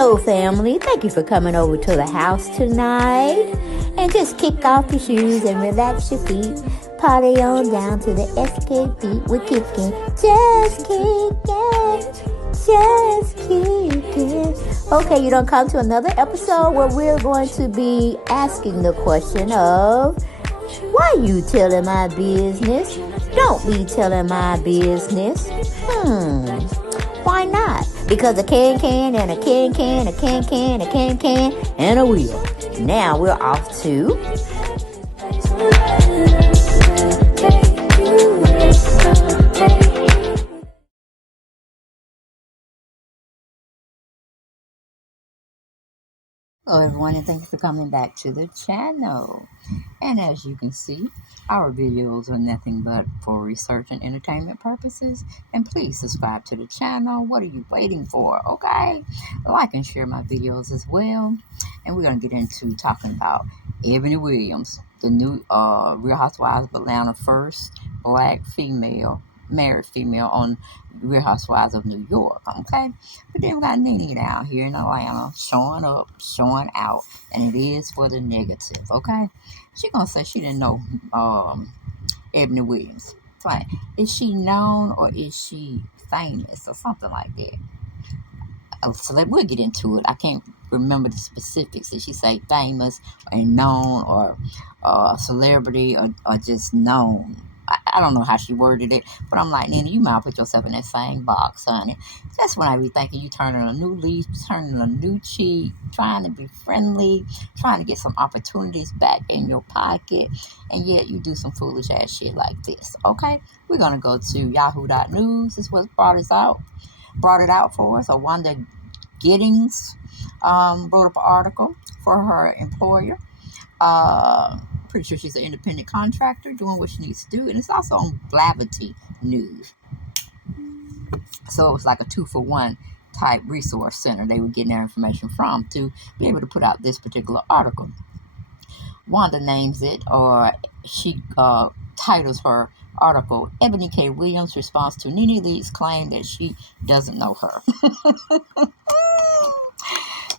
Hello, family. Thank you for coming over to the house tonight. And just kick off your shoes and relax your feet. Party on down to the SK beat. We're kicking, just kicking, just kicking. Okay, you don't come to another episode where we're going to be asking the question of, why you telling my business? Don't be telling my business. Why not? Because a can and a can, a can, and a wheel. Now we're off to... Hello everyone, and thanks for coming back to the channel. And as you can see, our videos are nothing but for research and entertainment purposes. And please subscribe to the channel. What are you waiting for? Okay, like and share my videos as well. And we're going to get into talking about Ebony Williams, the new Real Housewives of Atlanta first black female, married female on Real Housewives of New York, okay? But then we got Nene down here in Atlanta, showing up, showing out, and it is for the negative, okay? She gonna say she didn't know Ebony Williams. Fine. Is she known or is she famous or something like that? So we'll get into it. I can't remember the specifics. Did she say famous or known or celebrity or just known? I don't know how she worded it, but I'm like, Nene, you might put yourself in that same box, honey. That's when I be thinking you turning a new leaf, turning a new cheek, trying to be friendly, trying to get some opportunities back in your pocket, and yet you do some foolish ass shit like this, okay? We're going to go to yahoo.news. This was brought it out for us. So Wanda Giddings wrote up an article for her employer. Pretty sure she's an independent contractor doing what she needs to do. And it's also on Blavity News. So it was like a 2-for-1 type resource center they were getting their information from to be able to put out this particular article. Wanda names it, or she titles her article, Ebony K. Williams' response to Nene Leakes' claim that she doesn't know her.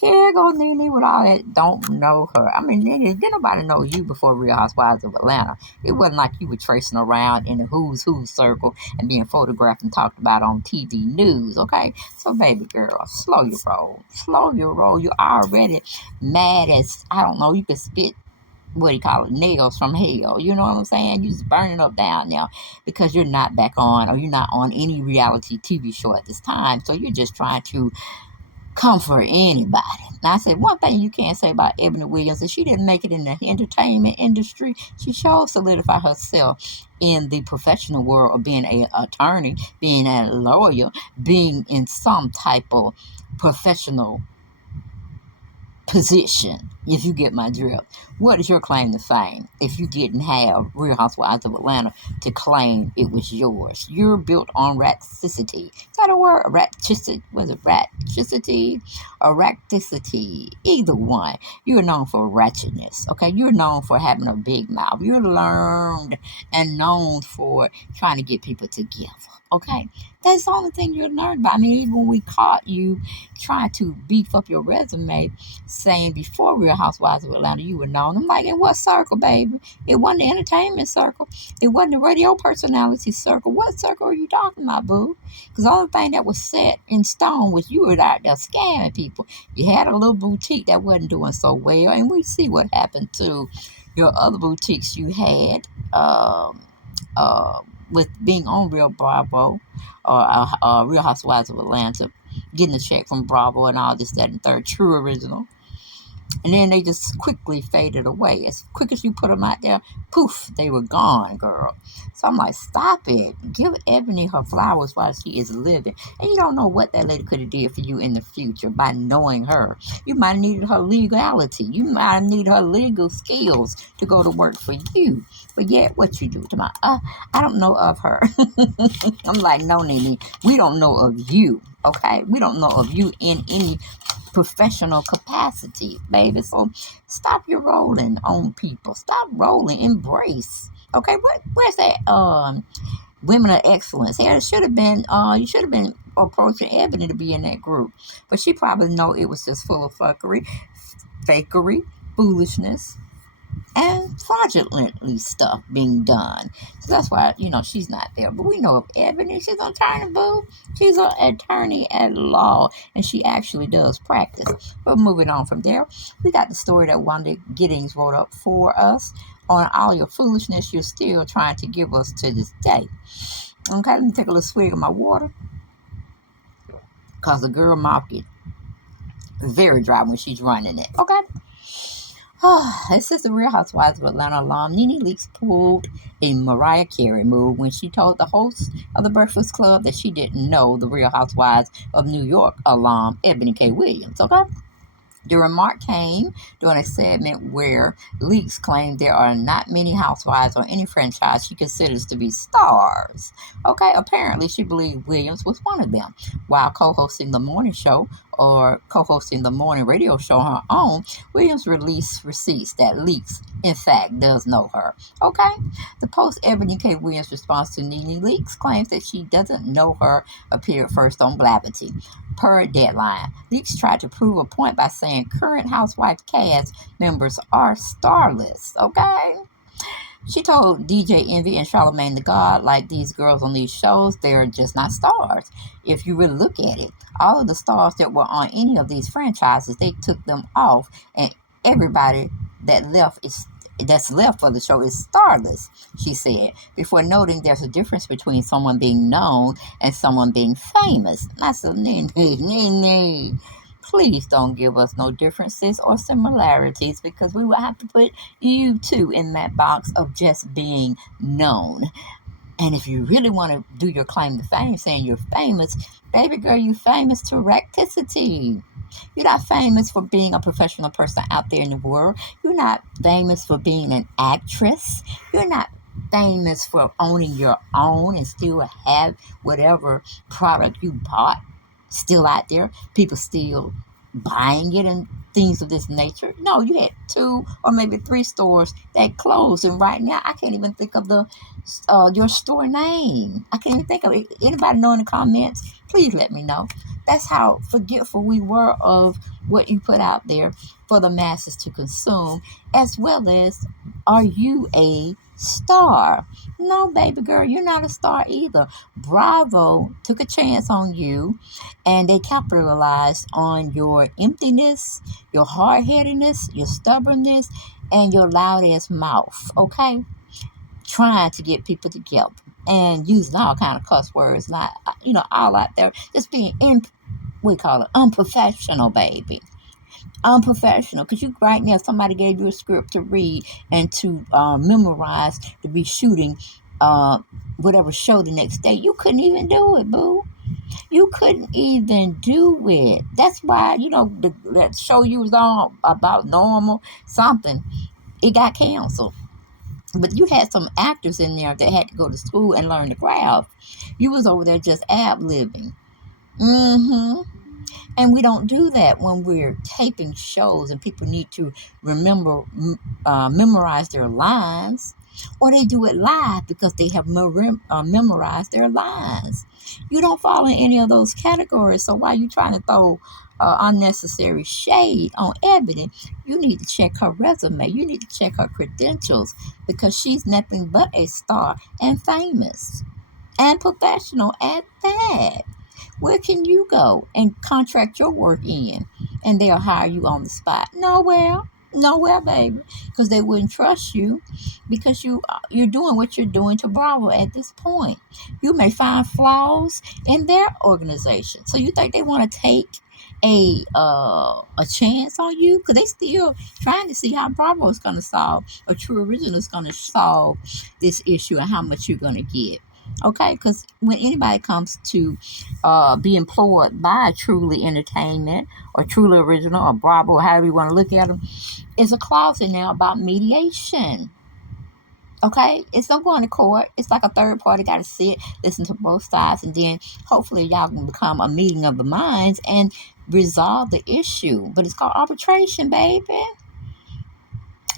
Here go Nene with all that don't know her. I mean, Nene, did nobody know you before Real Housewives of Atlanta? It wasn't like you were tracing around in the who's who circle and being photographed and talked about on TV news, okay? So, baby girl, slow your roll. Slow your roll. You're already mad as, I don't know, you could spit, what do you call it, nails from hell. You know what I'm saying? You're just burning up down now because you're not back on, or you're not on any reality TV show at this time. So you're just trying to comfort anybody. Now, I said one thing you can't say about Ebony Williams is she didn't make it in the entertainment industry. She sure solidified herself in the professional world of being an attorney, being a lawyer, being in some type of professional position, if you get my drift. What is your claim to fame if you didn't have Real Housewives of Atlanta to claim it was yours? You're built on raticity. Is that a word? Raticity? Was it raticity or raticity? Either one. You're known for ratchetness, okay? You're known for having a big mouth. You're learned and known for trying to get people together, okay? That's the only thing you're learned about. I mean, even when we caught you trying to beef up your resume, saying before Real Housewives of Atlanta, you were known. I'm like, in what circle, baby? It wasn't the entertainment circle. It wasn't the radio personality circle. What circle are you talking about, boo? Because the only thing that was set in stone was you were out there scamming people. You had a little boutique that wasn't doing so well, and we see what happened to your other boutiques you had with being on Real Bravo or Real Housewives of Atlanta, getting a check from Bravo and all this, that, and third, true original. And then they just quickly faded away. As quick as you put them out there, poof, they were gone, girl. So I'm like, stop it. Give Ebony her flowers while she is living. And you don't know what that lady could have did for you in the future by knowing her. You might have needed her legality. You might have needed her legal skills to go to work for you. But yet, what you do to my, I don't know of her. I'm like, no, Nene, we don't know of you, okay? We don't know of you in any professional capacity, baby. So stop your rolling on people. Stop rolling. Embrace. Okay, where's that Women of excellence. Yeah, it should have been. You should have been approaching Ebony to be in that group, but she probably know it was just full of fuckery, fakery, foolishness, and fraudulently stuff being done. So that's why, she's not there. But we know of Ebony, she's an attorney, boo. She's an attorney at law, and she actually does practice. But moving on from there, we got the story that Wanda Giddings wrote up for us on all your foolishness you're still trying to give us to this day. Okay, let me take a little swig of my water, because the girl mouth gets very dry when she's running it. Okay? It says the Real Housewives of Atlanta alum Nene Leakes pulled a Mariah Carey move when she told the host of the Breakfast Club that she didn't know the Real Housewives of New York alum Ebony K. Williams. Okay? The remark came during a segment where Leakes claimed there are not many housewives on any franchise she considers to be stars. Okay, apparently she believed Williams was one of them. While co-hosting the morning show or co-hosting the morning radio show on her own, Williams released receipts that Leakes, in fact, does know her. Okay, the post Ebony K. Williams' response to Nene Leakes claims that she doesn't know her appeared first on Blavity. Per Deadline, Leakes tried to prove a point by saying current Housewives cast members are starless. Okay? She told DJ Envy and Charlamagne the God, like these girls on these shows, they're just not stars. If you really look at it, all of the stars that were on any of these franchises, they took them off, and everybody that left is that's left for the show is starless, she said, before noting there's a difference between someone being known and someone being famous. And I said, Nene, please don't give us no differences or similarities, because we will have to put you too in that box of just being known. And if you really want to do your claim to fame, saying you're famous, baby girl, you famous to recticity. You're not famous for being a professional person out there in the world. You're not famous for being an actress. You're not famous for owning your own and still have whatever product you bought still out there. People still buying it and things of this nature. No, you had 2 or maybe 3 stores that closed, and right now I can't even think of the your store name. I can't even think of it. Anybody know in the comments? Please let me know. That's how forgetful we were of what you put out there for the masses to consume, as well as, are you a star? No, baby girl, you're not a star either. Bravo took a chance on you, and they capitalized on your emptiness, your hard-headedness, your stubbornness, and your loud ass mouth. Okay, trying to get people together and using all kind of cuss words, not all out there, just being we call it unprofessional, baby. Unprofessional, because you right now somebody gave you a script to read and to memorize to be shooting uh, whatever show the next day. You couldn't even do it, boo. You couldn't even do it. That's why that show you was on about normal something, it got canceled. But you had some actors in there that had to go to school and learn the craft. You was over there just ad-libbing. Mm-hmm. And we don't do that when we're taping shows and people need to memorize their lines, or they do it live because they have memorized their lines. You don't fall in any of those categories. So why are you trying to throw unnecessary shade on Ebony? You need to check her resume. You need to check her credentials, because she's nothing but a star and famous and professional at that. Where can you go and contract your work in, and they'll hire you on the spot? Nowhere. Nowhere, baby, because they wouldn't trust you, because you're doing what you're doing to Bravo at this point. You may find flaws in their organization, so you think they want to take a chance on you, because they still trying to see how Bravo is going to solve, or True Original is going to solve this issue, and how much you're going to get. Okay, because when anybody comes to be employed by Truly Entertainment or Truly Original or Bravo, or however you want to look at them, it's a clause in there about mediation. Okay, it's not going to court. It's like a third party got to sit, listen to both sides, and then hopefully y'all can become a meeting of the minds and resolve the issue. But it's called arbitration, baby.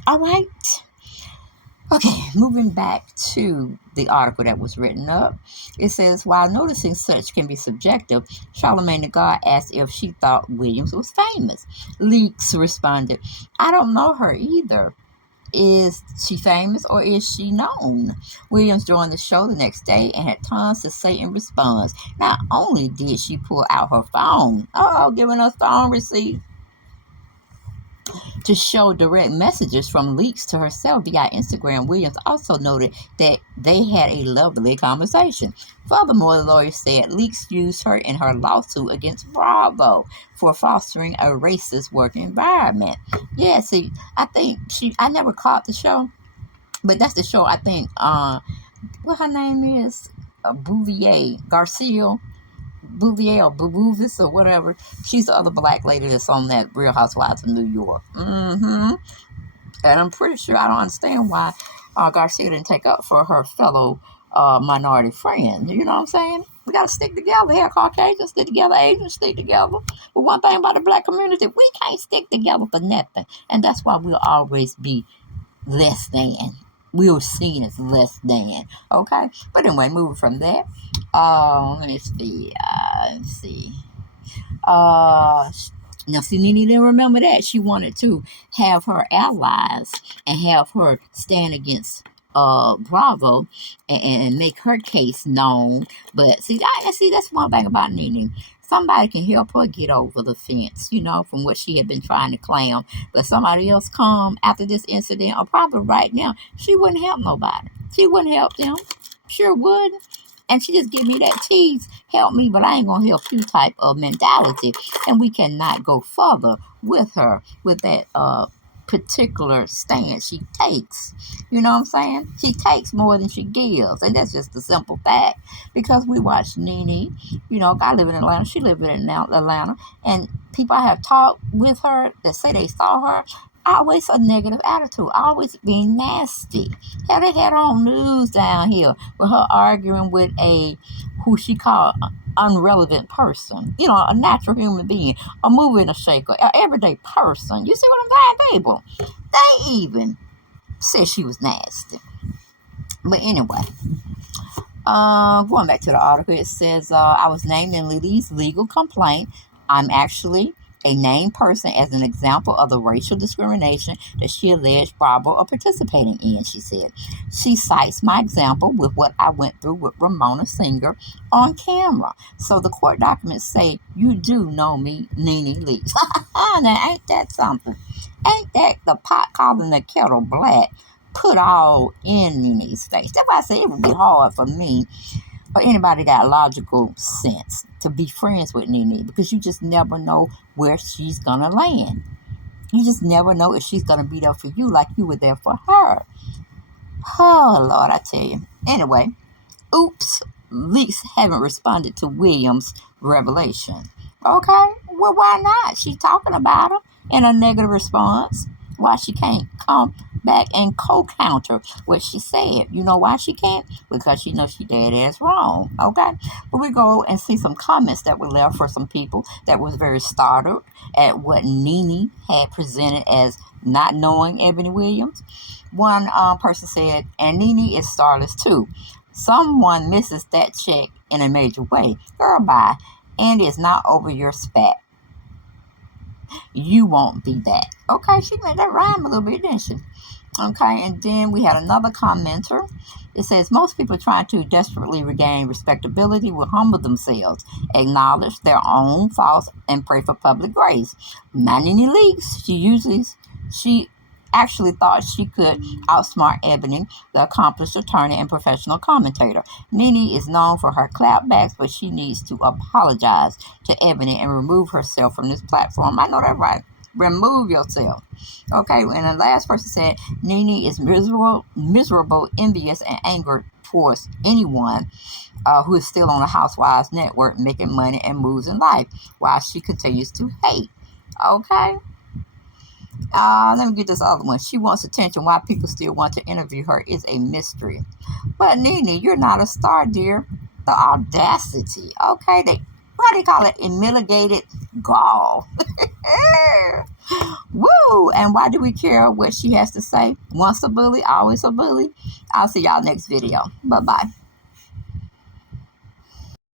All right. Okay, moving back to the article that was written up, it says, while noticing such can be subjective, Charlamagne the God asked if she thought Williams was famous. Leaks responded, I don't know her either. Is she famous or is she known? Williams joined the show the next day and had tons to say in response. Not only did she pull out her phone, giving us phone receipts, to show direct messages from Leaks to herself via Instagram. Williams also noted that they had a lovely conversation. Furthermore, the lawyer said Leaks used her in her lawsuit against Bravo for fostering a racist work environment. Yeah, see, I never caught the show, but that's the show I think, what her name is? Bouvier, Garcia. Bouvier or Bouvis or whatever. She's the other black lady that's on that Real Housewives of New York. And I'm pretty sure I don't understand why Garcia didn't take up for her fellow minority friend. You know what I'm saying? We got to stick together here. Caucasians stick together. Asians stick together. But one thing about the black community, we can't stick together for nothing. And that's why we'll always be less than. We're seen as less than. Okay? But anyway, moving from that. Let me see. Let's see. Uh, Now, see, Nene didn't remember that. She wanted to have her allies and have her stand against Bravo and make her case known. But see, that's one thing about Nene. Somebody can help her get over the fence, from what she had been trying to claim. But somebody else come after this incident, or probably right now, she wouldn't help nobody. She wouldn't help them. Sure would. And she just give me that tease, help me, but I ain't gonna help you type of mentality. And we cannot go further with her with that particular stance she takes. You know what I'm saying? She takes more than she gives. And that's just the simple fact. Because we watch Nene, I live in Atlanta, she lives in Atlanta, and people I have talked with her that say they saw her, always a negative attitude, always being nasty. Hell, they had on news down here with her arguing with who she called unrelevant person, a natural human being, a mover and a shaker, an everyday person. You see what I'm saying, people? They even said she was nasty. But anyway, going back to the article, it says, I was named in Lily's legal complaint. I'm actually a named person as an example of the racial discrimination that she alleged Bravo are participating in, she said. She cites my example with what I went through with Ramona Singer on camera. So the court documents say, you do know me, Nene Leakes. Now, ain't that something? Ain't that the pot calling the kettle black? Put all in Nene's face. That's why I say it would be hard for me or anybody got logical sense to be friends with Nene, because you just never know where she's gonna land. You just never know if she's gonna be there for you like you were there for her. Oh Lord, I tell you. Anyway, oops, Leaks haven't responded to Williams' revelation. Okay, well, why not? She's talking about her in a negative response. Why she can't come back and co-counter what she said? You know why she can't? Because she knows she dead ass wrong. Okay, but we go and see some comments that were left for some people that was very startled at what Nene had presented as not knowing Ebony Williams. One person said, and Nene is starless too. Someone misses that check in a major way. Girl, bye. And it's not over your spat. You won't be back. Okay, she made that rhyme a little bit, didn't she? Okay, and then we had another commenter. It says, most people trying to desperately regain respectability will humble themselves, acknowledge their own faults, and pray for public grace. Not any leaks. She actually thought she could outsmart Ebony, the accomplished attorney and professional commentator. Nene is known for her clapbacks, but she needs to apologize to Ebony and remove herself from this platform. I know that right. Remove yourself. Okay, and the last person said, Nene is miserable, envious, and angered towards anyone who is still on the Housewives Network making money and moves in life while she continues to hate. Okay? Let me get this other one. She wants attention. Why people still want to interview her is a mystery. But Nene, you're not a star, dear. The audacity. Okay, what do they call it? Unmitigated gall. Woo! And why do we care what she has to say? Once a bully, always a bully. I'll see y'all next video. Bye-bye.